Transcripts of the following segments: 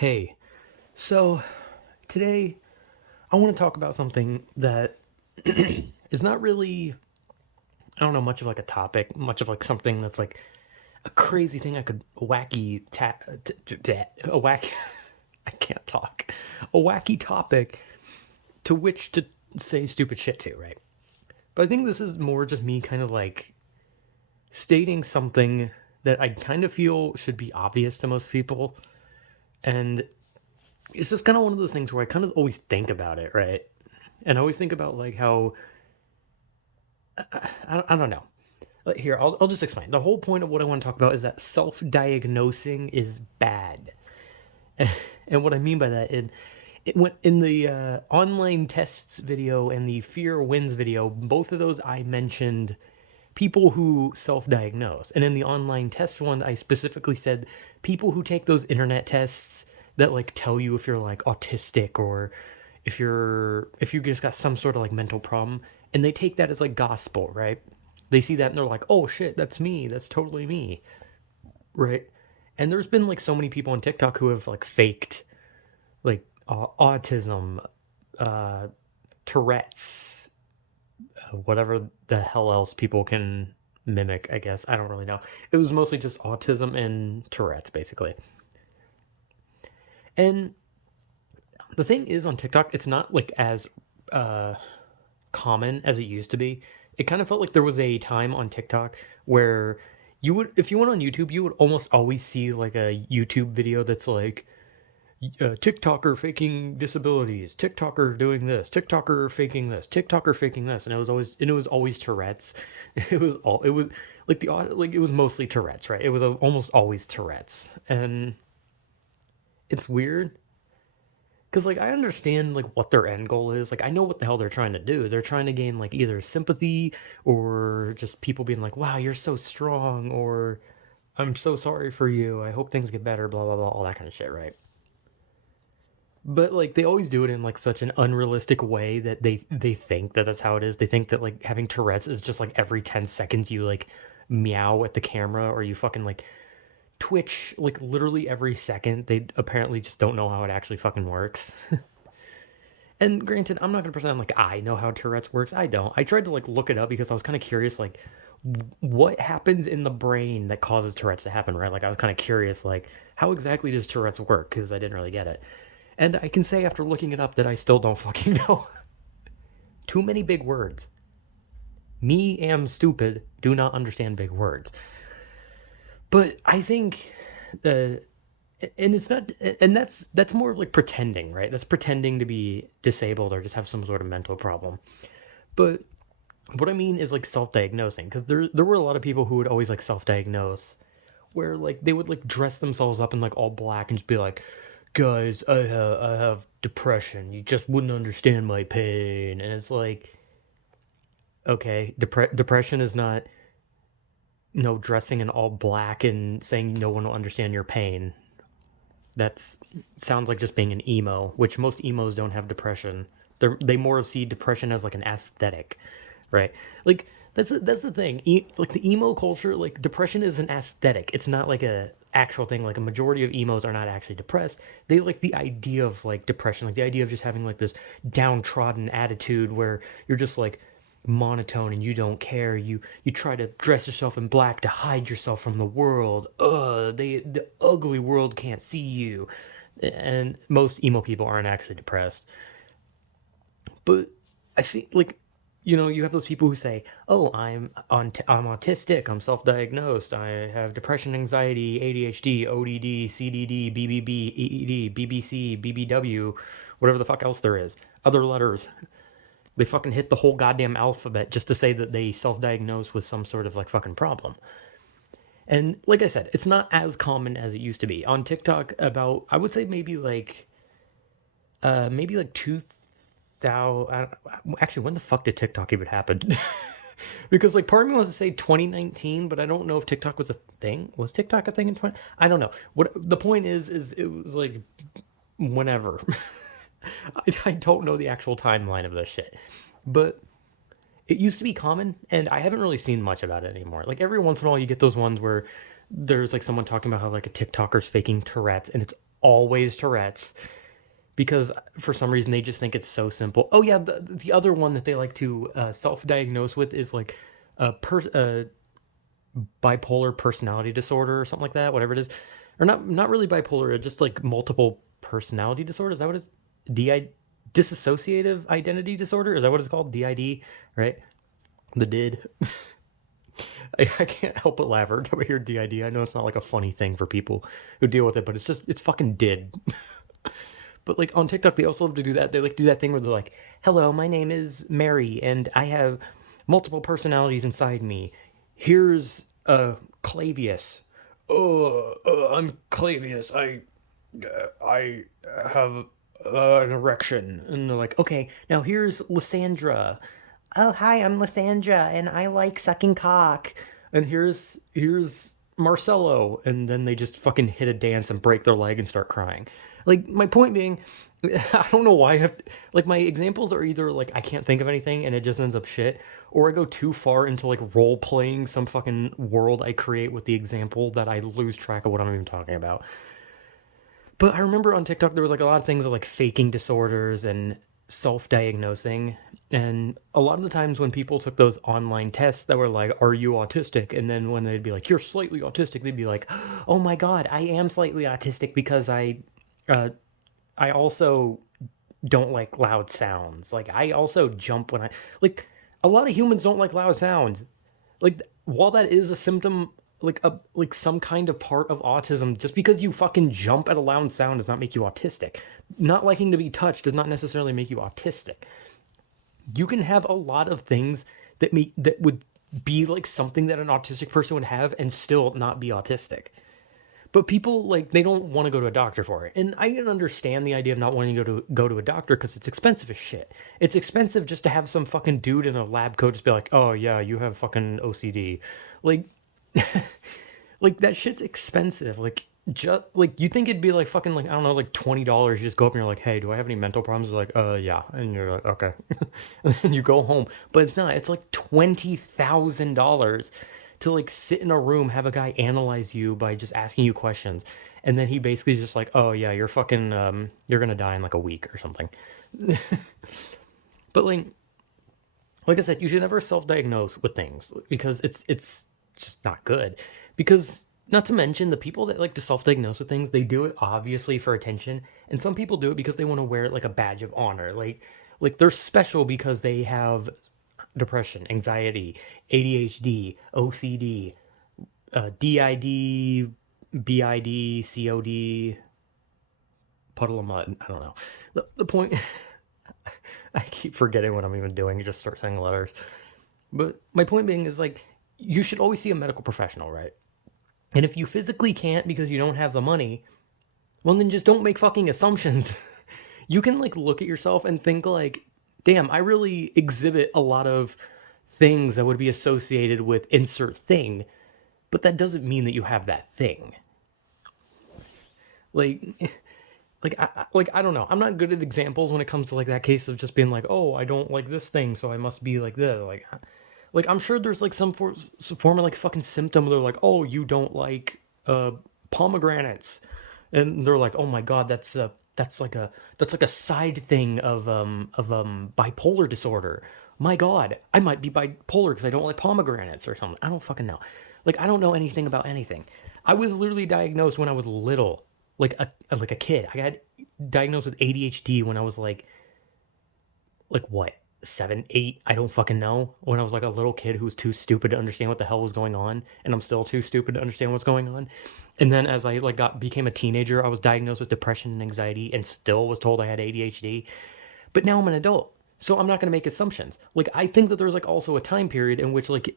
Hey, so today I want to talk about something that is not really, I don't know, much of like a topic, much of like something that's like a crazy thing I could a whack, I can't talk, a wacky topic to which to say stupid shit to, right? But I think this is more just me kind of like stating something that I kind of feel should be obvious to most people. And it's just kind of one of those things where I kind of always think about it, right? And I always think about like how I don't know. Here, I'll just explain. The whole point of what I want to talk about is that self-diagnosing is bad, and what I mean by that, it went in the online tests video and the fear wins video. Both of those I mentioned people who self-diagnose, and in the online test one, I specifically said people who take those internet tests that like tell you if you're like autistic or if you just got some sort of like mental problem, and they take that as like gospel, right? They see that and they're like, oh shit, that's me, that's totally me, right? And there's been like so many people on TikTok who have like faked like autism, uh Tourette's, whatever the hell else people can mimic, I guess. I don't really know. It was mostly just autism and Tourette's, basically. And the thing is, on TikTok, it's not like as uh, common as it used to be. It kind of felt like there was a time on TikTok where you would, if you went on YouTube, you would almost always see like a YouTube video that's like, TikToker faking disabilities, TikToker doing this, TikToker faking this, TikToker faking this, and it was always Tourette's. It was like like it was mostly Tourette's, right? It was almost always Tourette's, and it's weird because like I understand like what their end goal is. Like I know what the hell they're trying to do. They're trying to gain like either sympathy or just people being like, "Wow, you're so strong," or "I'm so sorry for you. I hope things get better." Blah blah blah, all that kind of shit, right? But like they always do it in like such an unrealistic way that they think that that's how it is. They think that like having Tourette's is just like every 10 seconds you like meow at the camera or you fucking like twitch like literally every second. They apparently just don't know how it actually fucking works. And granted, I'm not gonna pretend like I know how Tourette's works. I don't. I tried to like look it up because I was kind of curious, like what happens in the brain that causes Tourette's to happen, right? Like I was kind of curious, like how exactly does Tourette's work? Because I didn't really get it. And I can say after looking it up that I still don't fucking know. Too many big words. Me am stupid, do not understand big words. But I think and it's not and that's more like pretending, right? That's pretending to be disabled or just have some sort of mental problem. But what I mean is like self-diagnosing because there were a lot of people who would always like self-diagnose where like they would like dress themselves up in like all black and just be like, guys, I have depression, you just wouldn't understand my pain. And it's like, okay, depression is not dressing in all black and saying no one will understand your pain. That's sounds like just being an emo, which most emos don't have depression. They more see depression as like an aesthetic, right? Like that's the thing. Like the emo culture, like depression is an aesthetic. It's not like a actual thing. Like a majority of emos are not actually depressed. They like the idea of like depression, like the idea of just having like this downtrodden attitude where you're just like monotone and you don't care. You try to dress yourself in black to hide yourself from the world. The ugly world can't see you. And most emo people aren't actually depressed. But I see, like, you have those people who say, "Oh, I'm autistic. I'm self-diagnosed. I have depression, anxiety, ADHD, ODD, CDD, BBB, EED, BBC, BBW, whatever the fuck else there is. Other letters." They fucking hit the whole goddamn alphabet just to say that they self-diagnose with some sort of like fucking problem. And like I said, it's not as common as it used to be on TikTok. About I would say maybe like 2000. Actually, when the fuck did TikTok even happen? Because like part of me wants to say 2019, but I don't know if TikTok was a thing. Was TikTok a thing in 20? I don't know. What the point is it was like whenever. I don't know the actual timeline of this shit, but it used to be common, and I haven't really seen much about it anymore. Like every once in a while, you get those ones where there's like someone talking about how like a TikToker's faking Tourette's, and it's always Tourette's, because for some reason they just think it's so simple. Oh yeah, the other one that they like to self-diagnose with is like bipolar personality disorder or something like that, whatever it is, or not really bipolar, just like multiple personality disorder. Is that what it's? Di Dissociative identity disorder. Is that what it's called? DID, right? The did. I can't help but laugh every time I hear DID. I know it's not like a funny thing for people who deal with it, but it's fucking did. But like on TikTok, they also love to do that. They like do that thing where they're like, "Hello, my name is Mary, and I have multiple personalities inside me. Here's Clavius. Oh, I'm Clavius. I have an erection." And they're like, "Okay, now here's Lysandra. Oh, hi, I'm Lysandra, and I like sucking cock. And here's Marcelo." And then they just fucking hit a dance and break their leg and start crying. Like, my point being, I don't know why I have like, my examples are either like I can't think of anything and it just ends up shit, or I go too far into like role playing some fucking world I create with the example that I lose track of what I'm even talking about. But I remember on TikTok there was like a lot of things like faking disorders and self-diagnosing. And a lot of the times when people took those online tests that were like, "Are you autistic?" And then when they'd be like, "You're slightly autistic," they'd be like, "Oh my God, I am slightly autistic because uh, I also don't like loud sounds. Like I also jump when I like a lot of humans don't like loud sounds. Like while that is a symptom like some kind of part of autism, just because you fucking jump at a loud sound does not make you autistic. Not liking to be touched does not necessarily make you autistic. You can have a lot of things that would be like something that an autistic person would have and still not be autistic. But people like they don't want to go to a doctor for it. And I can understand the idea of not wanting to go to a doctor because it's expensive as shit. It's expensive just to have some fucking dude in a lab coat just be like, "Oh yeah, you have fucking OCD." Like like that shit's expensive. Like just like you think it'd be like fucking like I don't know like $20. You just go up and you're like, "Hey, do I have any mental problems?" They're like, yeah," and you're like, "Okay," and then you go home. But it's not. It's like $20,000 to like sit in a room, have a guy analyze you by just asking you questions, and then he basically is just like, "Oh yeah, you're fucking you're gonna die in like a week or something." But like I said, you should never self-diagnose with things because it's just not good. Because not to mention the people that like to self-diagnose with things, they do it obviously for attention, and some people do it because they want to wear it like a badge of honor. Like they're special because they have depression, anxiety, ADHD, OCD, DID, BID, COD, puddle of mud. I don't know. The point, I keep forgetting what I'm even doing. You just start saying letters. But my point being is like, you should always see a medical professional, right? And if you physically can't because you don't have the money, well, then just don't make fucking assumptions. You can like look at yourself and think like, damn, I really exhibit a lot of things that would be associated with insert thing, but that doesn't mean that you have that thing. Like, I don't know. I'm not good at examples when it comes to like that case of just being like, "Oh, I don't like this thing, so I must be like this." Like I'm sure there's like some form of like fucking symptom. They're like, "Oh, you don't like pomegranates," and they're like, "Oh my God, that's like a side thing of bipolar disorder. My God, I might be bipolar because I don't like pomegranates or something." I don't fucking know. Like I don't know anything about anything. I was literally diagnosed when I was little, like a kid. I got diagnosed with ADHD when I was like what, 7, 8? I don't fucking know. When I was like a little kid who was too stupid to understand what the hell was going on, and I'm still too stupid to understand what's going on. And then as I like became a teenager, I was diagnosed with depression and anxiety, and still was told I had ADHD. But now I'm an adult, so I'm not gonna make assumptions. Like I think that there's like also a time period in which like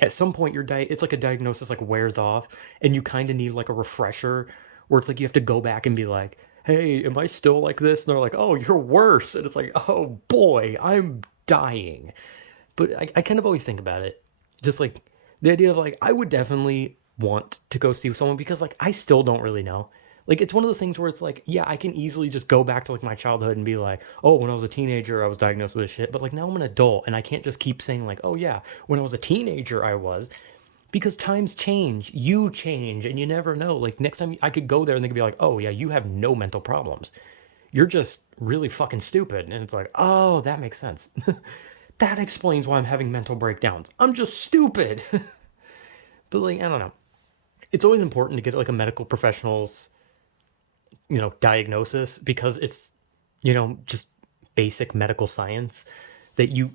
at some point it's like a diagnosis like wears off, and you kind of need like a refresher where it's like you have to go back and be like, "Hey, am I still like this?" And they're like, "Oh, you're worse." And it's like, "Oh boy, I'm dying." But I kind of always think about it, just like the idea of like I would definitely want to go see someone because like I still don't really know. Like it's one of those things where it's like, yeah, I can easily just go back to like my childhood and be like, "Oh, when I was a teenager, I was diagnosed with this shit." But like now I'm an adult and I can't just keep saying like, "Oh yeah, when I was a teenager, I was." Because times change, you change, and you never know. Like next time I could go there and they could be like, "Oh yeah, you have no mental problems. You're just really fucking stupid." And it's like, "Oh, that makes sense. That explains why I'm having mental breakdowns. I'm just stupid." But like, I don't know. It's always important to get like a medical professional's, diagnosis because it's, just basic medical science that you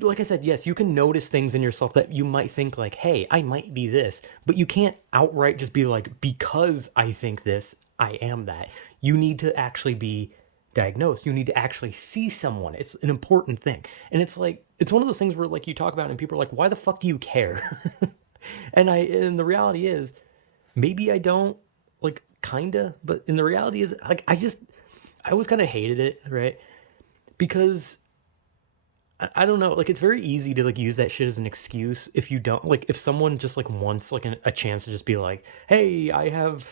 like I said, yes, you can notice things in yourself that you might think like, hey, I might be this, but you can't outright just be like, because I think this, I am that. You need to actually be diagnosed. You need to actually see someone. It's an important thing. And it's like, it's one of those things where like you talk about it and people are like, why the fuck do you care? And the reality is, maybe I don't, like, kinda, but in the reality is like I always kind of hated it, right? Because I don't know, like it's very easy to like use that shit as an excuse if you don't like if someone just like wants like a chance to just be like, hey, I have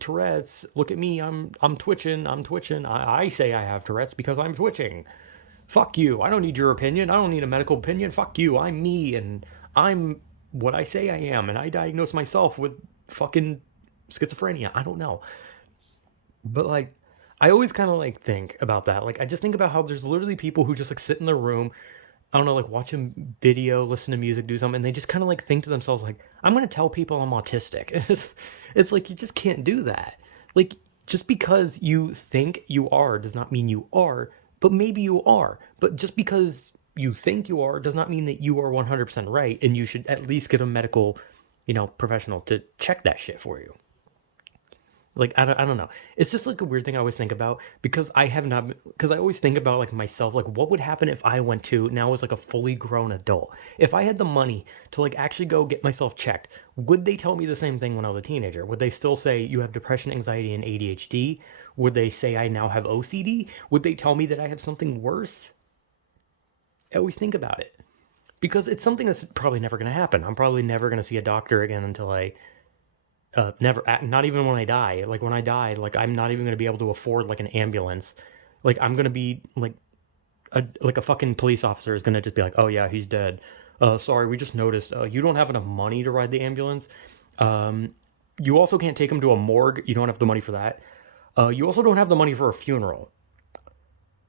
Tourette's. Look at me, I'm twitching, I'm twitching. I say I have Tourette's because I'm twitching. Fuck you. I don't need your opinion. I don't need a medical opinion. Fuck you. I'm me and I'm what I say I am, and I diagnose myself with fucking schizophrenia. I don't know. But like I always kind of like think about that. Like I just think about how there's literally people who just like sit in their room, I don't know, like watch a video, listen to music, do something, and they just kind of like think to themselves like, I'm going to tell people I'm autistic. It's like you just can't do that. Like just because you think you are does not mean you are, but maybe you are. But just because you think you are does not mean that you are 100% right, and you should at least get a medical, professional to check that shit for you. Like I don't know. It's just like a weird thing I always think about because I have not because I always think about like myself like what would happen if I went to now as like a fully grown adult. If I had the money to like actually go get myself checked, would they tell me the same thing when I was a teenager? Would they still say you have depression, anxiety, and ADHD? Would they say I now have OCD? Would they tell me that I have something worse? I always think about it because it's something that's probably never going to happen. I'm probably never going to see a doctor again until I never, not even when I die. Like when I die, like I'm not even gonna be able to afford like an ambulance. Like I'm gonna be like a fucking police officer is gonna just be like, oh yeah, he's dead. Sorry, we just noticed you don't have enough money to ride the ambulance. Um, you also can't take him to a morgue. You don't have the money for that. You also don't have the money for a funeral.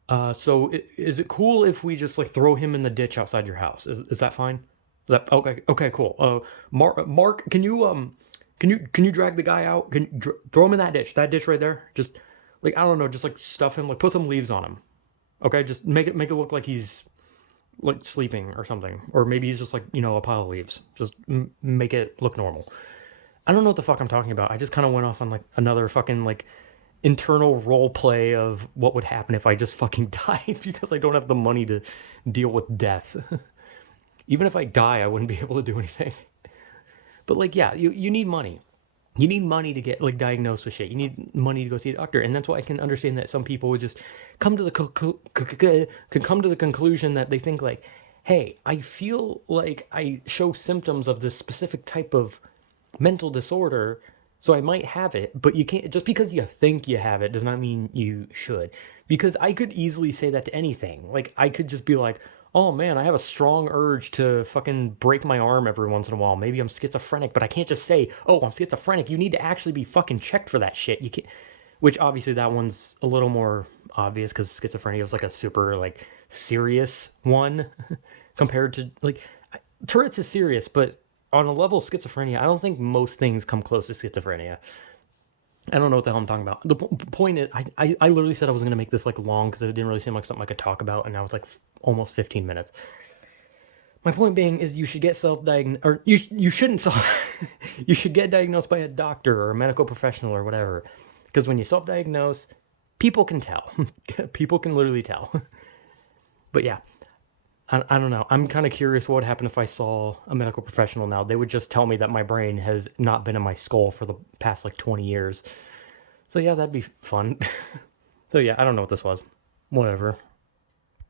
So is it cool if we just like throw him in the ditch outside your house? Is that fine? Is that okay? Okay, cool. Mark, can you drag the guy out? Can you throw him in that ditch? That ditch right there. Just like I don't know, just like stuff him, like put some leaves on him. Okay, just make it look like he's like sleeping or something, or maybe he's just like a pile of leaves. Just make it look normal. I don't know what the fuck I'm talking about. I just kind of went off on like another fucking like internal role play of what would happen if I just fucking died because I don't have the money to deal with death. Even if I die, I wouldn't be able to do anything. But like, yeah, you need money. You need money to get like diagnosed with shit. You need money to go see a doctor, and that's why I can understand that some people would just come to the could come to the conclusion that they think like, hey, I feel like I show symptoms of this specific type of mental disorder, so I might have it, but you can't just because you think you have it does not mean you should. Because I could easily say that to anything. Like I could just be like, "Oh man, I have a strong urge to fucking break my arm every once in a while. Maybe I'm schizophrenic," but I can't just say, "Oh, I'm schizophrenic." You need to actually be fucking checked for that shit. You can't which obviously that one's a little more obvious cuz schizophrenia is like a super like serious one compared to like Tourette's is serious, but on a level of schizophrenia, I don't think most things come close to schizophrenia. I don't know what the hell I'm talking about. The point is, I literally said I was going to make this like long because it didn't really seem like something I could talk about, and now it's like almost 15 minutes. My point being is you should get self-diagnosed, or you shouldn't you should get diagnosed by a doctor or a medical professional or whatever. Because when you self-diagnose, people can tell. People can literally tell. But yeah, I don't know. I'm kind of curious what would happen if I saw a medical professional now. They would just tell me that my brain has not been in my skull for the past like 20 years. So yeah, that'd be fun. So yeah, I don't know what this was. Whatever.